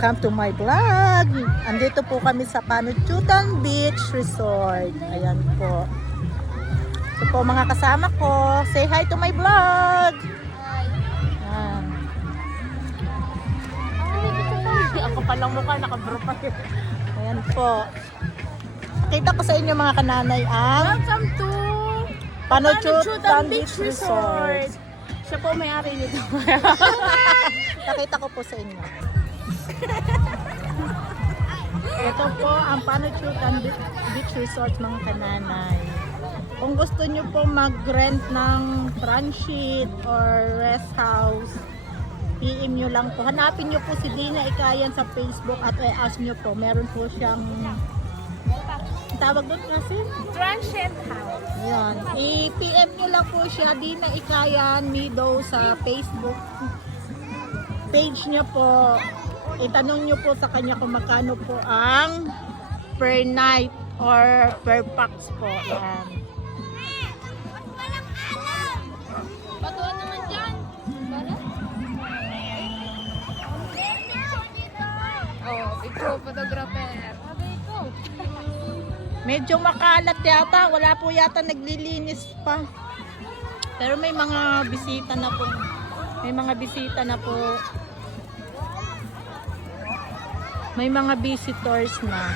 Welcome to my vlog. Andito po kami sa Panuchutan Beach Resort. Ayan po. Ito po mga kasama ko. Say hi to my vlog. Ayan. Ako palang mukha, nakabro pa yun. Ayan po. Kita ko sa inyo mga kananay ang Welcome to Panuchutan Beach Resort. Siya po may-ari nito. Nakita ko po sa inyo. Ito po ang Panuchutan Beach Resort mga kananay. Kung gusto nyo po mag-rent ng transit or rest house, PM nyo lang po. Hanapin nyo po si Dina Ikayan sa Facebook at i-ask nyo po. Meron po siyang tawag doon kasi? Transient house. Ayan. I-PM nyo lang po siya, Dina Ikayan, Mido sa Facebook page niya po. Itanong nyo po sa kanya kung magkano po ang per night or per pax po. Ayan. Patuan naman dyan. Oh, ikaw, photographer. Medyo makalat yata. Wala po yata naglilinis pa. Pero may mga bisita na po. May mga bisita na po. May mga visitors na.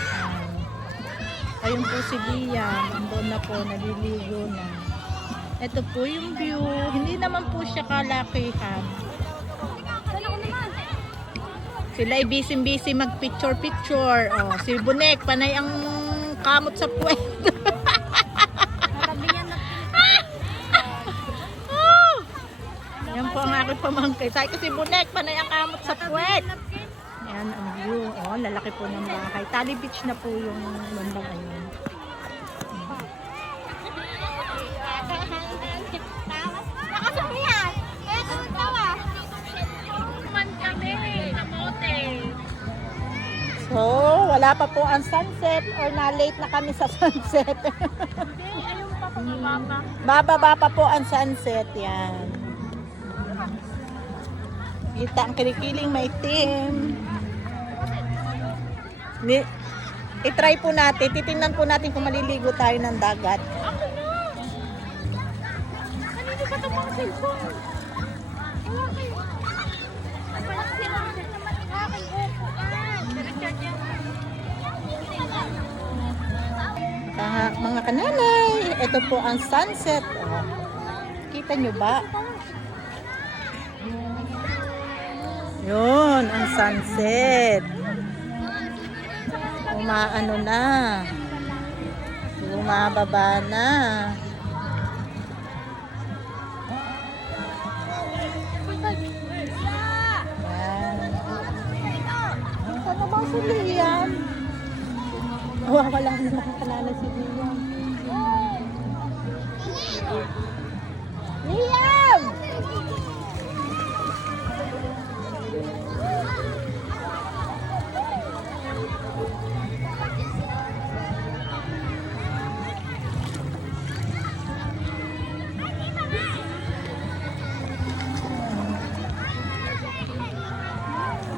Ayun po si Liam. Andun na po. Naliligo na. Ito po yung view. Hindi naman po siya kalakihan. Sila ay busy-busy mag-picture-picture. Oh, si Bonek, panay ang kamot sa puwet. Oh, yan po ang aking pamangkay. Sabi ko si Bonek, panay ang kamot sa puwet. Yan ang view. Oh, lalaki po ng bahay. Tali Beach na po yung bandang ayun. So, wala pa po ang sunset or na-late na kami sa sunset. Ayun pa po, mababa. Bababa pa po ang sunset. Yan. Kita ang kilikiling maitim. I-try po natin. Titingnan po natin kung maliligo tayo ng dagat. Ako na! Kanino ba ito mga cellphone? Ewan kayo. Ang pala sila. Aking upuan. Richard yan. Mga kananay, ito po ang sunset. Oh. Kita nyo ba? Yun, ang sunset. Umaano na. Bumababa na. Ano ba si Liam? Wala na nakakalala si Liam. Liam!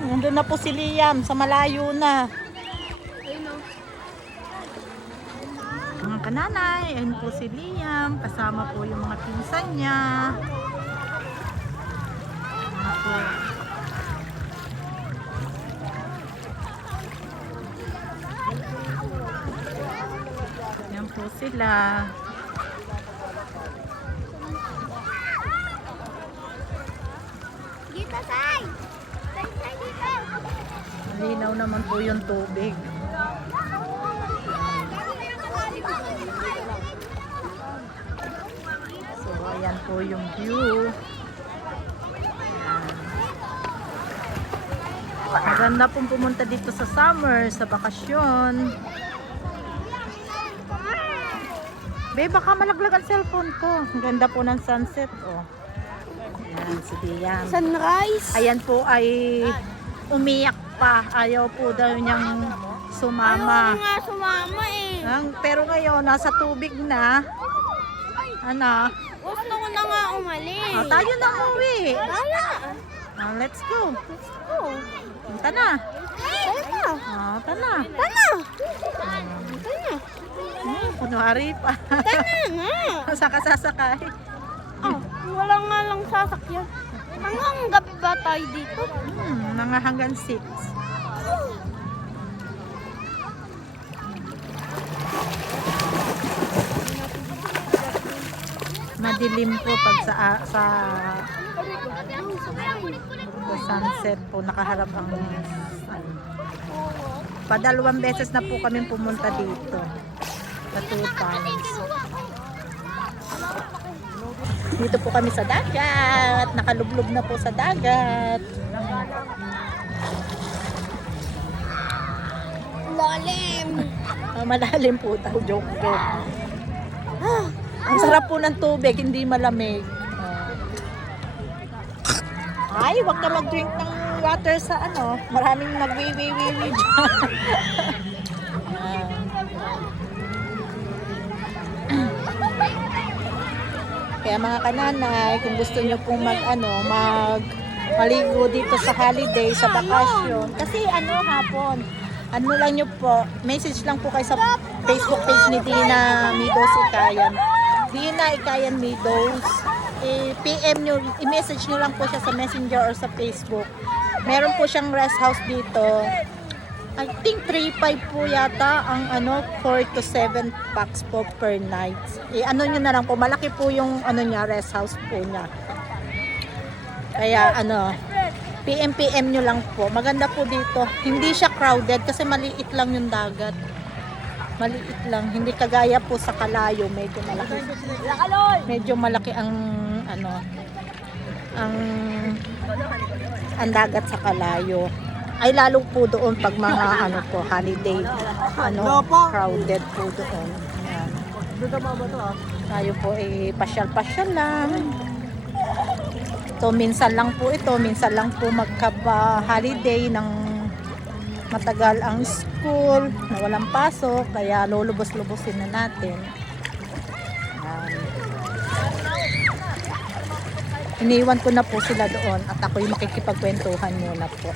Nandun na po si Liam sa malayo na. Mga kananay, ayun po si Liam. Kasama po yung mga pinsan niya. Ayan po. Ayan po sila. Gita, say! Say, dito! Malinaw naman po yung tubig. So, ayan po yung view. Ayan. Maganda pong pumunta dito sa summer, sa bakasyon. Be, baka malaglag ang cellphone ko. Ang ganda po ng sunset, oh. Ayan, si Liam. Sunrise! Ayan po ay umiyak pa. Ayaw po daw niyang sumama. Ayaw nga sumama eh. Pero ngayon, nasa tubig na. Ano? Gusto ko na nga umalis. Tayo na uwi. Wala. Let's go. Let's go. Punta na. Tara. Tana. Tara. Tara. Kunwari pa. Tara nga. Saan ka sasakay? Wala nga lang sasakyan. Hanggang gabi ba tayo dito? Mga hanggang 6. Madilim po pag sa sunset po nakaharap ang padalawang beses na po kami pumunta dito sa 2 times. Dito po kami sa dagat, nakalublog na po sa dagat. Lalim. Malalim po daw, joke. Ang sarap po ng tubig, hindi malamig. Ay, wag ka mag-drink ng water sa ano. Maraming nagwiwiwiwi dyan. Kaya mga kananay, kung gusto nyo pong maligo dito sa holiday, sa bakasyon. Kasi hapon, lang nyo po, message lang po kayo sa Facebook page ni Dina Meadows Ikayan. Dina Ikayan Meadows. PM nyo, i-message nyo lang po siya sa Messenger or sa Facebook. Meron po siyang rest house dito. I think 3.5 po yata ang 4 to 7 packs po per night. Nyo na lang po, malaki po yung niya, rest house po niya. Kaya PM nyo lang po. Maganda po dito. Hindi siya crowded kasi maliit lang yung dagat. Maliit lang. Hindi kagaya po sa Kalayo. Medyo malaki. Medyo malaki ang ang dagat sa Kalayo. Ay lalo po doon pag mga holiday. Crowded po doon. Ayan. Tayo po pasyal-pasyal lang. So minsan lang po ito, minsan lang po magka-holiday ng matagal ang school, na walang pasok, kaya lulubos-lubosin na natin. Iniwan ko na po sila doon at ako'y makikipagkwentuhan muna po.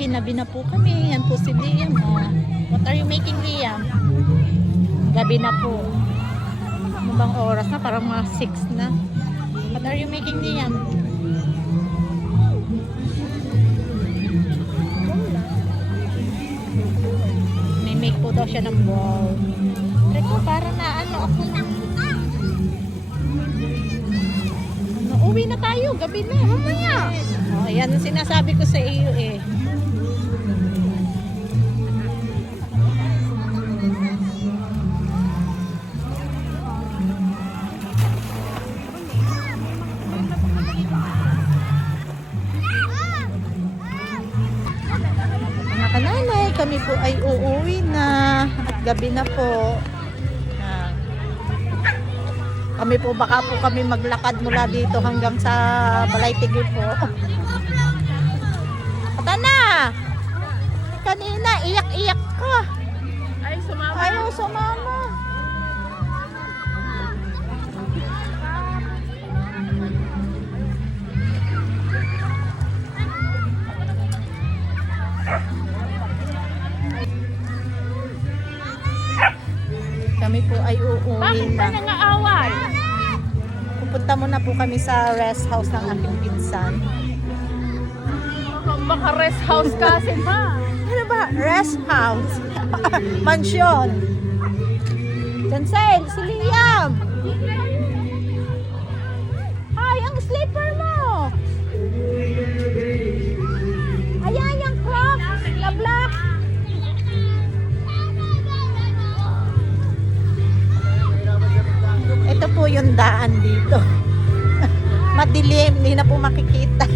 Ginabi na po kami. Yan po si Liam. What are you making, Liam? Gabi na po. Ano bang oras na? Parang mga 6 na. What are you making, Liam? May make po daw siya ng ball. Pero parang na ako. Uwi na tayo. Gabi na. Mamaya. Ayan ang sinasabi ko sa iyo Mga kananay, kami po ay uuwi na at gabi na po. Kami po baka po kami maglakad mula dito hanggang sa Balay-Tigil po. Tana! Kanina, iyak-iyak ka. Ayaw sumama. Kami po ay uuwi na. Bakit ba nang-aaway? Pupunta muna po kami sa rest house ng aking pinsan. Baka rest house kasi ba? Ano ba? Rest house. Mansyon. Jansel, si Liam. Ay, ang slipper mo. Ayan, yung Crocs na black. Ito po yung daan dito. Madilim, hindi na po makikita.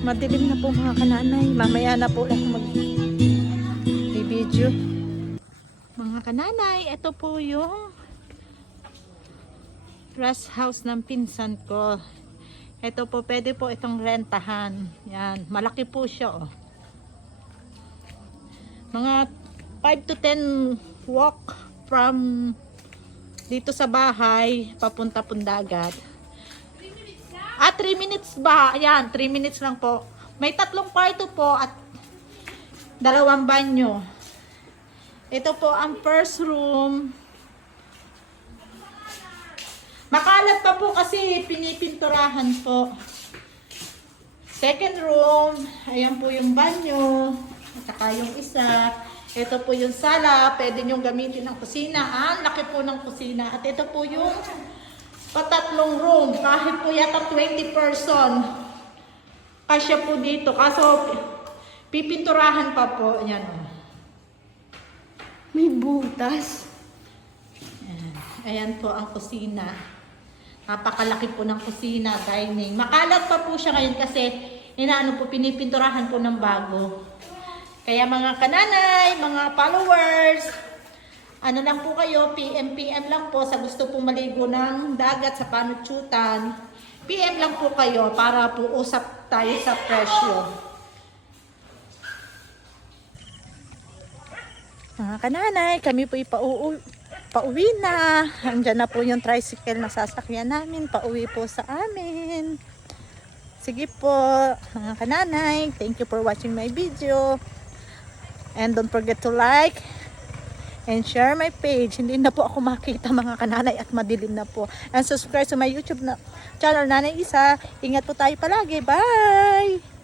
Madilim na po mga kananay. Mamaya na po lang mag-video. Mga kananay, ito po yung rest house ng pinsan ko. Ito po, pwede po itong rentahan. Yan, malaki po siya oh. Mga 5 to 10 walk from dito sa bahay papunta Pundagat. 3 minutes ba? Ayan, 3 minutes lang po. May 3 kwarto po at 2 banyo. Ito po ang first room. Makalat pa po kasi pinipinturahan po. Second room, ayan po yung banyo. At saka yung isa. Ito po yung sala. Pwede nyo gamitin ng kusina. Laki po ng kusina. At ito po yung patatlong room. Kahit po yata 20 person. Kasya po dito. Kaso pipinturahan pa po. Ayan o. May butas. Ayan po ang kusina. Napakalaki po ng kusina, dining. Makalat pa po siya ngayon kasi pinipinturahan po ng bago. Kaya mga kananay, mga followers, ano lang po kayo, PM lang po sa gusto pong maligo ng dagat sa Panuchutan. PM lang po kayo para po usap tayo sa presyo. Mga kananay, kami po pauwi na. Andyan na po yung tricycle na sasakyan namin. Pauwi po sa amin. Sige po, mga kananay. Thank you for watching my video. And don't forget to like and share my page. Hindi na po ako makita mga kananay at madilim na po. And subscribe to my YouTube channel, Nanay Isa. Ingat po tayo palagi. Bye!